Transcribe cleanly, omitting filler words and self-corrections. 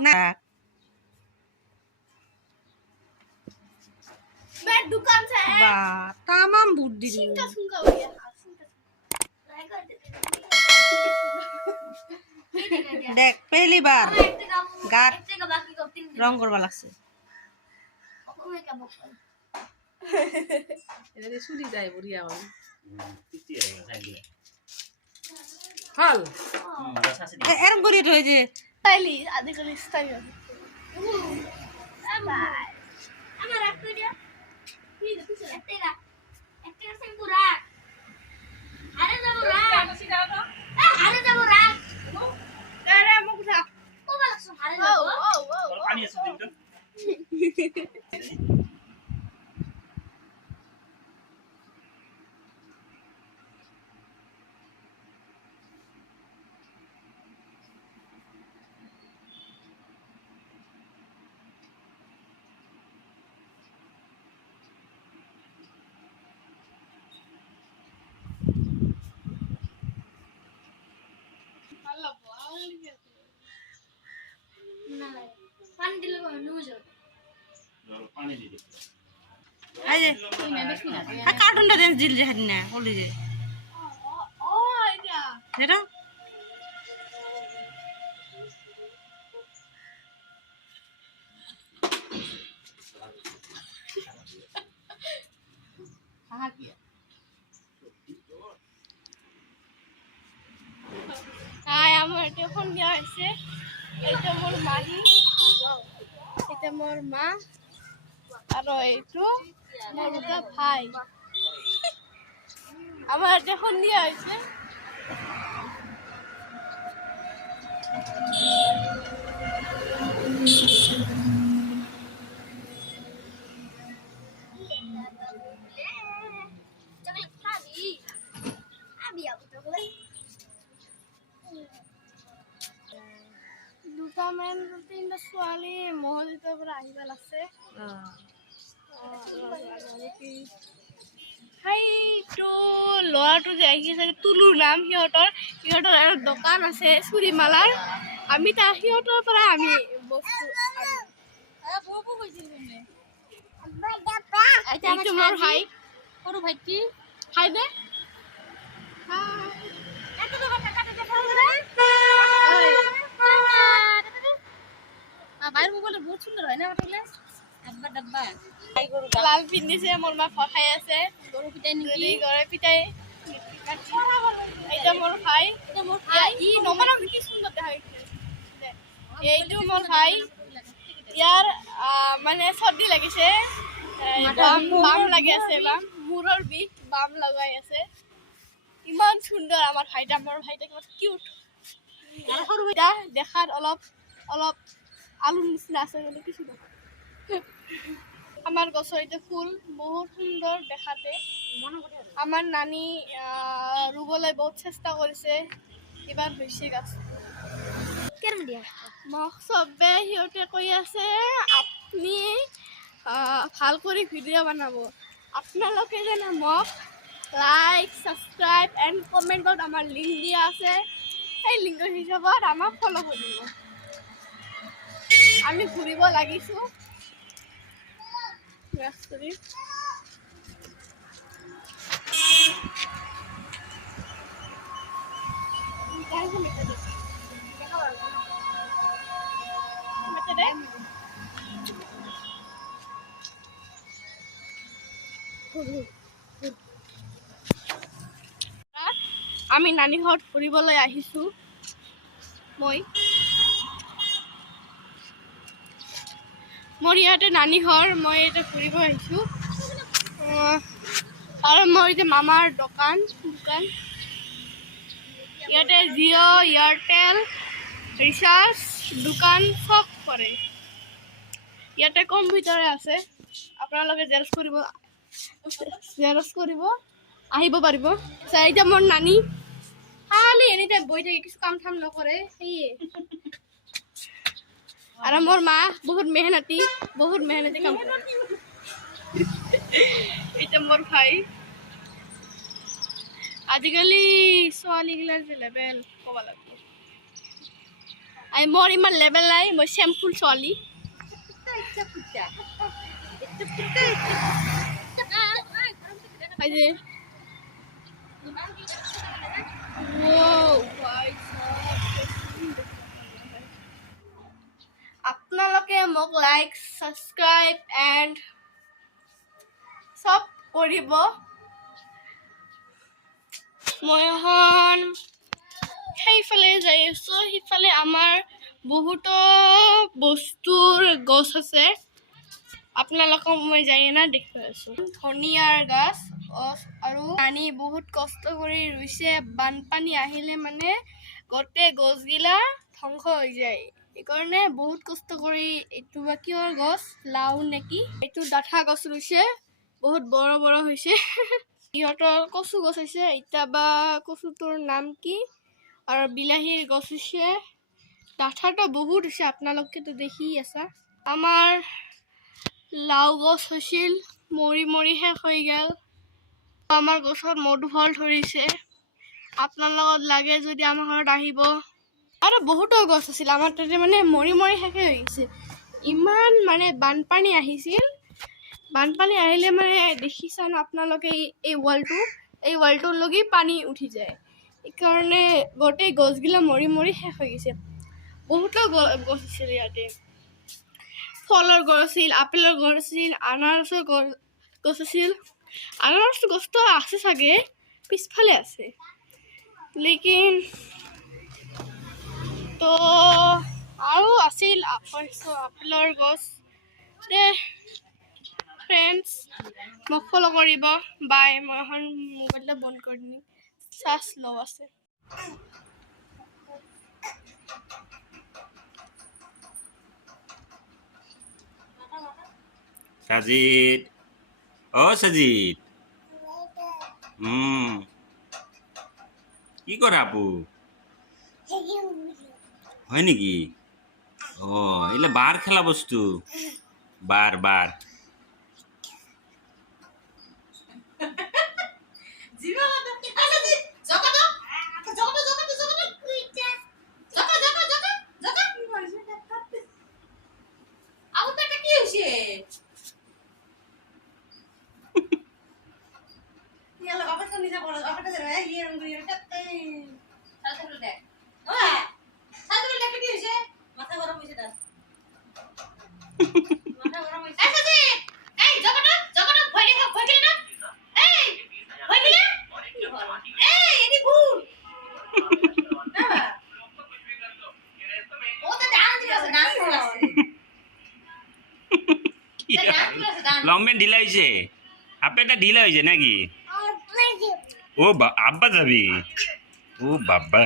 না बैठ दुकान से है বা তামাম বুদ্ধি सिंका सुंका हो गया দেখ पहली बार गात एक का बाकी को तीन রং করবা লাগছে ओए का बकल এটা শুনি যায় বুড়িয়া হল হল এরকম করে তো এই যে स्टाइली आधे को स्टाइल बाय আমার রাখ কই দিয়া কি দে পিছে একটা সেম্পু রাখ আরে যাব রাখ আরে যাব রাখ আরে মুখ রাখ ও বালক আরে যাব ও পানি আছে দিবি না পানি দিলে লুজ হবে পানি দিবি এই যে কার্টুনটা দেন জিল যে হাদিনা বলি যে ও এটা এটা হাই আমার টেলিফোন দেওয়া হয়েছে এটা মোর মানি এটা মোর মা আর এইটো মোর দুটা ভাই আমার টেলিফোন দেওয়া হয়েছে দুটা মেন তিনটা ছোৱালী মহজিতৰ পৰা আহিব লাগছে সেইটো ল'ৰাটো যে আহি আছে তুলুৰ নাম সিহঁতৰ আৰু দোকান আছে চুৰিমালাৰ আমি সিহঁতৰ পৰা আমি বস্তু এইটো মোৰ ভাই সৰু ভাইটি খাই দে বহুত সুন্দৰ হয় না লাল পিন্ধিছে মোৰ মা ভয় খাই আছে গৰু পিটাই নেকি গৰু পিটাই এইটা মোৰ ভাই ই নমনা কি সুন্দৰ দেখাই এইটো মোৰ ভাই ইয়াৰ মানে সৰ্দি লাগিছে বাম লাগি আছে মূৰৰ বিষ বাম লগাই আছে ইমান সুন্দৰ আমাৰ ভাইটা কিমান কিউট আৰু সৰু ভাইটা দেখাত অলপ আলুৰ নিচিনা আছে কিন্তু কিছু নহয় আমাৰ গছৰ এতিয়া ফুল বহুত সুন্দৰ দেখাতে আমাৰ নানি ৰুবলৈ বহুত চেষ্টা কৰিছে এবাৰ হৈছে গাছ মোক চবে সিহঁতে কৈ আছে আপুনি ভাল কৰি ভিডিঅ' বনাব আপোনালোকে যেনে মোক লাইক সাবস্ক্ৰাইব এন্ড কমেন্টত আমাৰ লিংক দিয়া আছে সেই লিংকৰ হিচাপত আমাক ফলো কৰিব আমি ঘুৰিব লাগিছো ৰাস্তাৰে আমি নানি ঘৰত ফুৰিবলৈ আহিছো মোৰ ইয়াতে নানি ঘৰ মই এটা ফুৰিব আহিছো আৰু মোৰ যে মামাৰ দোকান ইয়াতে জিঅ' এয়াৰটেল ৰিচাৰ্জ দোকান সব কৰে ইয়াতে কম্পিউটাৰ আছে আপোনালোকে জেৰক্স কৰিব আহিব পাৰিব চাইটা মোৰ নানি খালি এনি টাইম বহি থাকে কিছু কাম ঠাম নকৰে সেয়ে আৰু মোৰ মা বহুত মেহনতি কাম কৰে এটা মোৰ ভাই আজিকালি ছোৱালীগিলাৰ যে লেবেল ক'ব লাগিব মোৰ ইমান লেবেল নাই মই চেম্পুল ছোৱালী আজি আপোনালোকে মোক লাইক সাবস্ক্ৰাইব এণ্ড সব কৰিব মই এখন সেইফালে যাই আছো সিফালে আমাৰ বহুতো বস্তুৰ গছ আছে আপোনালোকক মই যাই না দেখুৱাই আছো ধনিয়াৰ গছ আৰু পানী বহুত কষ্ট কৰি ৰুইছে বানপানী আহিলে মানে গোটেই গছগিলা ধ্বংস হৈ যায় এইকাৰণে বহুত কষ্ট কৰি এইটো বা কিহৰ গছ লাও নেকি এইটো ডাঠা গছ ৰুইছে বহুত বড় বড় হৈছে ইহঁতৰ কচু গছ হৈছে এতিয়া বা কচুটোৰ নাম কি আৰু বিলাহীৰ গছ হৈছে ডাঠাটো বহুত হৈছে আপোনালোকেতো দেখি আছা আমাৰ লাও গছ হৈছিল মৰি মৰি শেষ হৈ গ'ল আমাৰ গছত মধু ফল ধৰিছে আপোনালোকক লাগে যদি আমাৰ ঘৰত আহিব আৰু বহুতো গছ আছিল আমাৰ তাতে মানে মৰি মৰি শেষ হৈ গৈছে ইমান মানে বানপানী আহিছিল বানপানী আহিলে মানে দেখিছান আপোনালোকে এই ৱালটোৰ লগি পানী উঠি যায় এইকাৰণে গোটেই গছগিলা মৰি মৰি শেষ হৈ গৈছে বহুতো গছ আছিল ইয়াতে ফলৰ গছ আছিল আপেলৰ গছ আছিল আনাৰসৰ গছ আছিল আনাৰস গছটো আছে চাগে পিছফালে আছে লেকিন তো আৰু আছিল আপেলৰ গছ দে ফ্ৰেণ্ডছ মোক ফ'ল' কৰিব বাই মই এখন মোবাইলটো বন্ধ কৰি দিম চাৰ্জ ল' আছে সাজিদ সাজিদ কি কৰা আপু হয় নেকি এইলে বাৰ খেলা বস্তু বাৰ লং পেন্ট ঢিলা হয়েছে হাফ প্যান্টটা ঢিলা হয়েছে নাকি ও আব্বা যাবি ও বাবা